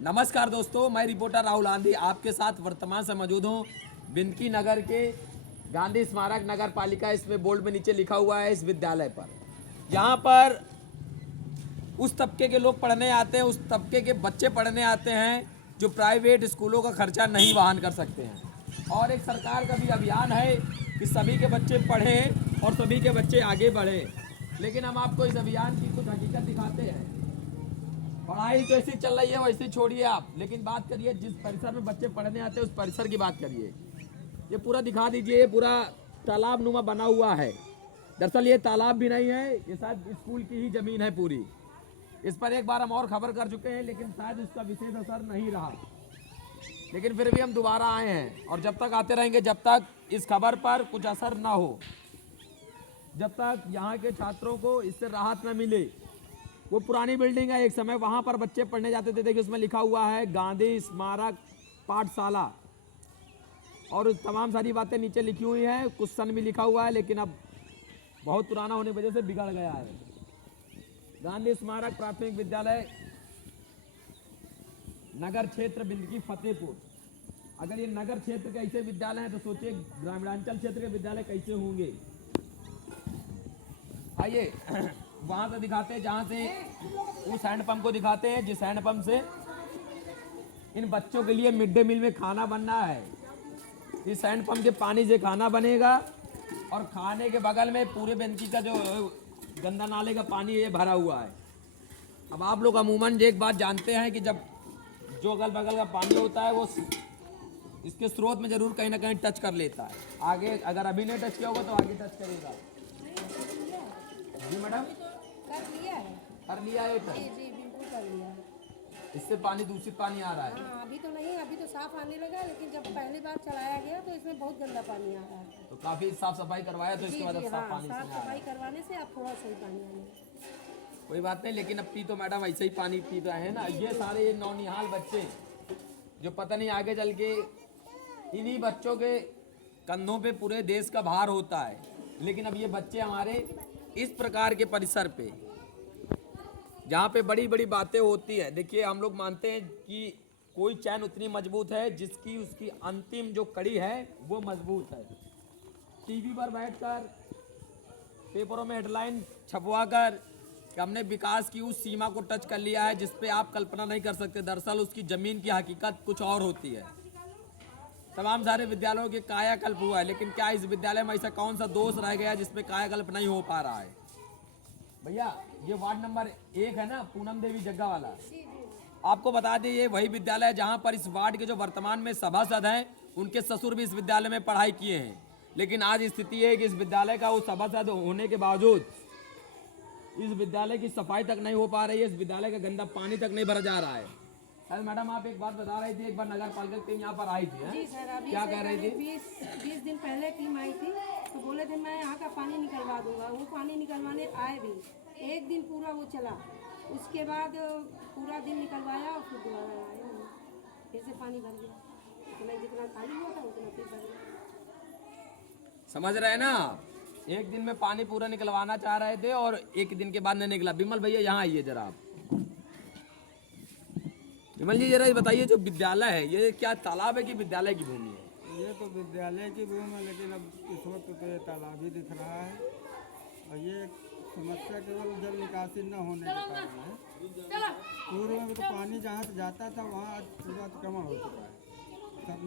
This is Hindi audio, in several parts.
नमस्कार दोस्तों, मैं रिपोर्टर राहुल आंधी आपके साथ वर्तमान से मौजूद हूँ बिंदकी नगर के गांधी स्मारक नगर पालिका। इसमें बोर्ड में नीचे लिखा हुआ है इस विद्यालय पर। यहाँ पर उस तबके के लोग पढ़ने आते हैं, उस तबके के बच्चे पढ़ने आते हैं जो प्राइवेट स्कूलों का खर्चा नहीं वहन कर सकते हैं। और एक सरकार का भी अभियान है कि सभी के बच्चे पढ़ें और सभी के बच्चे आगे बढ़ें। लेकिन हम आपको इस अभियान की कुछ हकीकत दिखाते हैं। पढ़ाई तो ऐसी चल रही है, वैसे छोड़िए आप, लेकिन बात करिए जिस परिसर में बच्चे पढ़ने आते हैं उस परिसर की बात करिए। ये पूरा दिखा दीजिए, ये पूरा तालाब नुमा बना हुआ है। दरअसल ये तालाब भी नहीं है, ये शायद स्कूल की ही जमीन है पूरी। इस पर एक बार हम और खबर कर चुके हैं, लेकिन शायद इसका विशेष असर नहीं रहा। लेकिन फिर भी हम दोबारा आए हैं और जब तक आते रहेंगे जब तक इस खबर पर कुछ असर ना हो, जब तक यहाँ के छात्रों को इससे राहत न मिले। वो पुरानी बिल्डिंग है, एक समय वहाँ पर बच्चे पढ़ने जाते थे। देखिए उसमें लिखा हुआ है गांधी स्मारक पाठशाला और तमाम सारी बातें नीचे लिखी हुई हैं। कुछ सन भी लिखा हुआ है, लेकिन अब बहुत पुराना होने की वजह से बिगड़ गया है। गांधी स्मारक प्राथमिक विद्यालय नगर क्षेत्र बिंदकी फतेहपुर। अगर ये नगर क्षेत्र के ऐसे विद्यालय हैं तो सोचिए ग्रामीणांचल क्षेत्र के विद्यालय कैसे होंगे। आइए वहां से दिखाते हैं, जहां से उस हैंडपंप को दिखाते हैं जिस हैंडपंप से इन बच्चों के लिए मिड डे मील में खाना बनना है। इस हैंडपंप के पानी से खाना बनेगा और खाने के बगल में पूरे बेंकी का जो गंदा नाले का पानी ये भरा हुआ है। अब आप लोग अमूमन एक बात जानते हैं कि जब जो अगल बगल का पानी होता है वो इसके स्रोत में जरूर कहीं ना कहीं टच कर लेता है। आगे अगर अभी नहीं टच किया होगा तो आगे टच करेगा। जी मैडम, कर लिया है। कर लिया है टच? जी बिल्कुल कर लिया है। इससे पानी दूषित पानी आ रहा है? हाँ अभी तो नहीं, अभी तो साफ आने लगा, लेकिन जब पहली बार चलाया गया तो इसमें बहुत गंदा पानी आ रहा है। तो काफी साफ सफाई करवाया तो इसके बाद साफ पानी साफ सफाई करवाने से अब थोड़ा सही पानी आने लगा। कोई बात नहीं, लेकिन अब पी तो मैडम ऐसे ही पानी पी रहे हैं ना। ये सारे ये नौनिहाल बच्चे जो पता नहीं आगे चल के इन्हीं बच्चों के कंधों पे पूरे देश का भार होता है। लेकिन अब ये बच्चे हमारे इस प्रकार के परिसर पे जहाँ पे बड़ी बड़ी बातें होती है। देखिए हम लोग मानते हैं कि कोई चैन उतनी मजबूत है जिसकी उसकी अंतिम जो कड़ी है वो मजबूत है। टीवी पर बैठकर पेपरों में हेडलाइन छपवाकर कि हमने विकास की उस सीमा को टच कर लिया है जिस पे आप कल्पना नहीं कर सकते। दरअसल उसकी जमीन की हकीकत कुछ और होती है। तमाम सारे विद्यालयों के कायाकल्प हुआ है, लेकिन क्या इस विद्यालय में ऐसा कौन सा दोष रह गया जिसपे कायाकल्प नहीं हो पा रहा है? भैया ये वार्ड नंबर 1 है ना, पूनम देवी जग्गा वाला। आपको बता दें ये वही विद्यालय है जहां पर इस वार्ड के जो वर्तमान में सभासद हैं उनके ससुर भी इस विद्यालय में पढ़ाई किए हैं। लेकिन आज स्थिति है कि इस विद्यालय का वो सभासद होने के बावजूद इस विद्यालय की सफाई तक नहीं हो पा रही है। इस विद्यालय का गंदा पानी तक नहीं भरा जा रहा है। अरे मैडम आप एक बात बता रही थी, एक बार नगर पालिका टीम यहाँ पर आई थी। जी सर, अभी क्या कह रही थी? 20 दिन पहले टीम आई थी तो बोले थे मैं यहाँ का पानी निकलवा दूंगा। वो पानी निकलवाने आए भी, एक दिन पूरा वो चला, उसके बाद पूरा दिन निकलवाया और फिर दोबारा आए नहीं। फिर से पानी भर गया, जितना खाली हुआ था उतना फिर भर गया। समझ रहे हैं ना? एक दिन में पानी पूरा निकलवाना चाह रहे थे और एक दिन के बाद नहीं निकला। विमल भैया यहाँ आइए जरा आप। विमल जी जरा ये बताइए, जो विद्यालय है ये क्या तालाब है कि विद्यालय की भूमि है? ये तो विद्यालय की भूमि है, लेकिन अब इस वक्त तो ये तालाब ही दिख रहा है। और ये समस्या केवल जल निकासी न होने के कारण है। पूर्व में तो पानी जहाँ से जाता था वहाँ आज पूरा अतिक्रमण हो चुका है। सब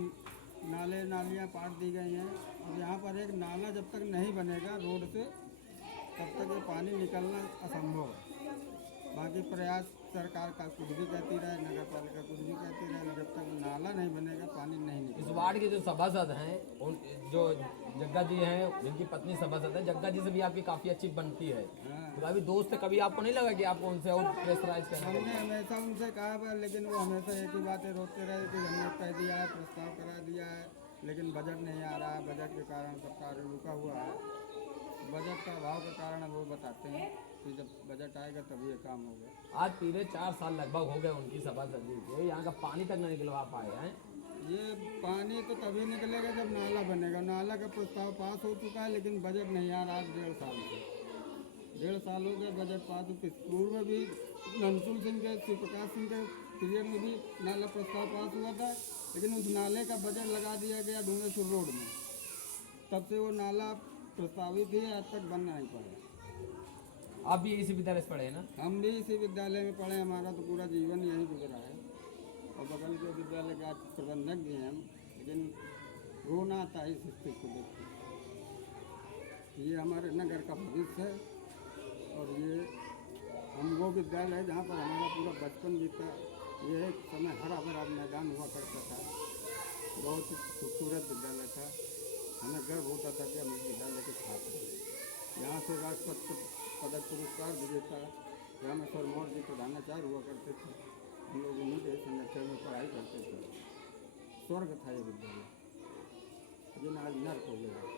नाले नालियाँ पाट दी गई हैं। और यहाँ पर एक नाला जब तक नहीं बनेगा रोड से तब तक ये पानी निकलना असंभव है। बाकी प्रयास सरकार का कुछ भी कहती रहे, नगर पालिका कुछ भी कहती रहे, जब तक नाला नहीं बनेगा पानी नहीं निकलेगा। इस वार्ड के जो सभासद हैं उन जो जग्गा जी हैं जिनकी पत्नी सभासद है, जग्गा जी से भी आपकी काफी अच्छी बनती है। तो अभी दोस्त कभी आपको नहीं लगा कि आपको उनसे और प्रेशराइज करना? हमने हमेशा उनसे कहा पर लेकिन वो हमेशा एक ही बातें रोकते रहे कि हमने कह दिया है, प्रस्ताव करा दिया है, लेकिन बजट नहीं आ रहा है। बजट के कारण सब कार्य रुका हुआ है। बजट का अभाव के कारण अब वो बताते हैं कि जब बजट आएगा तभी ये काम होगा। आज पूरे 4 साल लगभग हो गए उनकी सभासदी को, यहाँ का पानी तक नहीं निकलवा पाए हैं। ये पानी तो तभी निकलेगा जब नाला बनेगा। नाला का प्रस्ताव पास हो चुका है, लेकिन बजट नहीं आ रहा। 1.5 साल से 1.5 साल हो गए बजट पास। पूर्व भी नंसुल सिंह के शिव प्रकाश सिंह के पीरियड में भी नाला प्रस्ताव पास हुआ था, लेकिन उस नाले का बजट लगा दिया गया ढूंढेश्वर रोड में। तब से वो नाला प्रस्तावित ही आज तक बनना नहीं पाया। आप भी इसी विद्यालय से पढ़े हैं ना? हम भी इसी विद्यालय में पढ़े, हमारा तो पूरा जीवन यहीं गुजरा है। और बगल के विद्यालय के आज प्रबंधक भी हैं हम, लेकिन रोना आता है इस स्थिति को देख के। ये हमारे नगर का भविष्य है और ये हम वो विद्यालय है जहाँ पर हमारा पूरा बचपन बीता। ये एक समय हरा भरा मैदान हुआ करता था, बहुत ही खूबसूरत विद्यालय था। हमें गर्व होता था कि हम इस विद्यालय के छात्र हैं। यहाँ से राष्ट्रपति पदक पुरस्कार विजेता रामेश्वर मौर्य जी प्रधानाचार्य हुआ करते थे। हम लोग उन्हीं के संरक्षण में पढ़ाई करते थे। स्वर्ग था ये विद्यालय, लेकिन आज नर्क हो गया।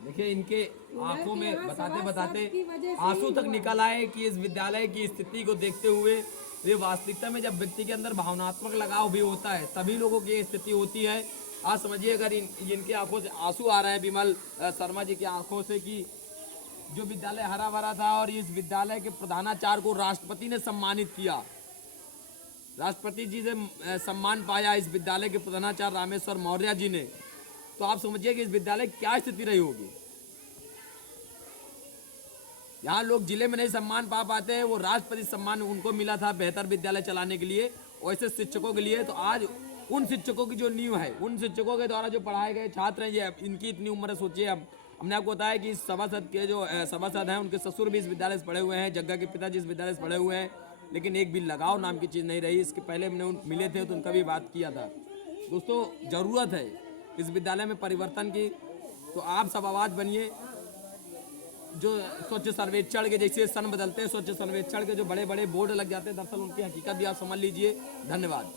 देखिए इनके आंखों में यहाँ बताते सभा बताते की वजह से आंसू ही तक हुआ। निकल आए कि इस विद्यालय की स्थिति को देखते हुए ये वास्तविकता में जब व्यक्ति के अंदर भावनात्मक लगाव भी होता है तभी लोगों की ये स्थिति होती है। आज समझिए अगर इनके आंखों से आंसू आ रहे हैं विमल शर्मा जी की आंखों से कि जो विद्यालय हरा भरा था और इस विद्यालय के प्रधानाचार्य को राष्ट्रपति ने सम्मानित किया, राष्ट्रपति जी से सम्मान पाया इस विद्यालय के प्रधानाचार्य रामेश्वर मौर्य जी ने, तो आप समझिए कि इस विद्यालय की क्या स्थिति रही होगी। यहाँ लोग जिले में नहीं सम्मान पा पाते हैं, वो राष्ट्रपति सम्मान उनको मिला था बेहतर विद्यालय चलाने के लिए। वैसे शिक्षकों के लिए तो आज उन शिक्षकों की जो नींव है, उन शिक्षकों के द्वारा जो पढ़ाए गए छात्र हैं, ये इनकी इतनी उम्र सोचिए। अब हमने आपको बताया कि इस सभासद के जो सभासद हैं उनके ससुर भी इस विद्यालय से पढ़े हुए हैं, जग्गा के पिताजी इस विद्यालय से पढ़े हुए हैं, लेकिन एक भी लगाव नाम की चीज़ नहीं रही। इसके पहले हमने मिले थे तो उनका भी बात किया था। दोस्तों ज़रूरत है इस विद्यालय में परिवर्तन की, तो आप सब आवाज़ बनिए। जो स्वच्छ सर्वेक्षण के जैसे सन बदलते हैं, स्वच्छ सर्वेक्षण के जो बड़े बड़े बोर्ड लग जाते हैं, दरअसल उनकी हकीकत भी आप समझ लीजिए। धन्यवाद।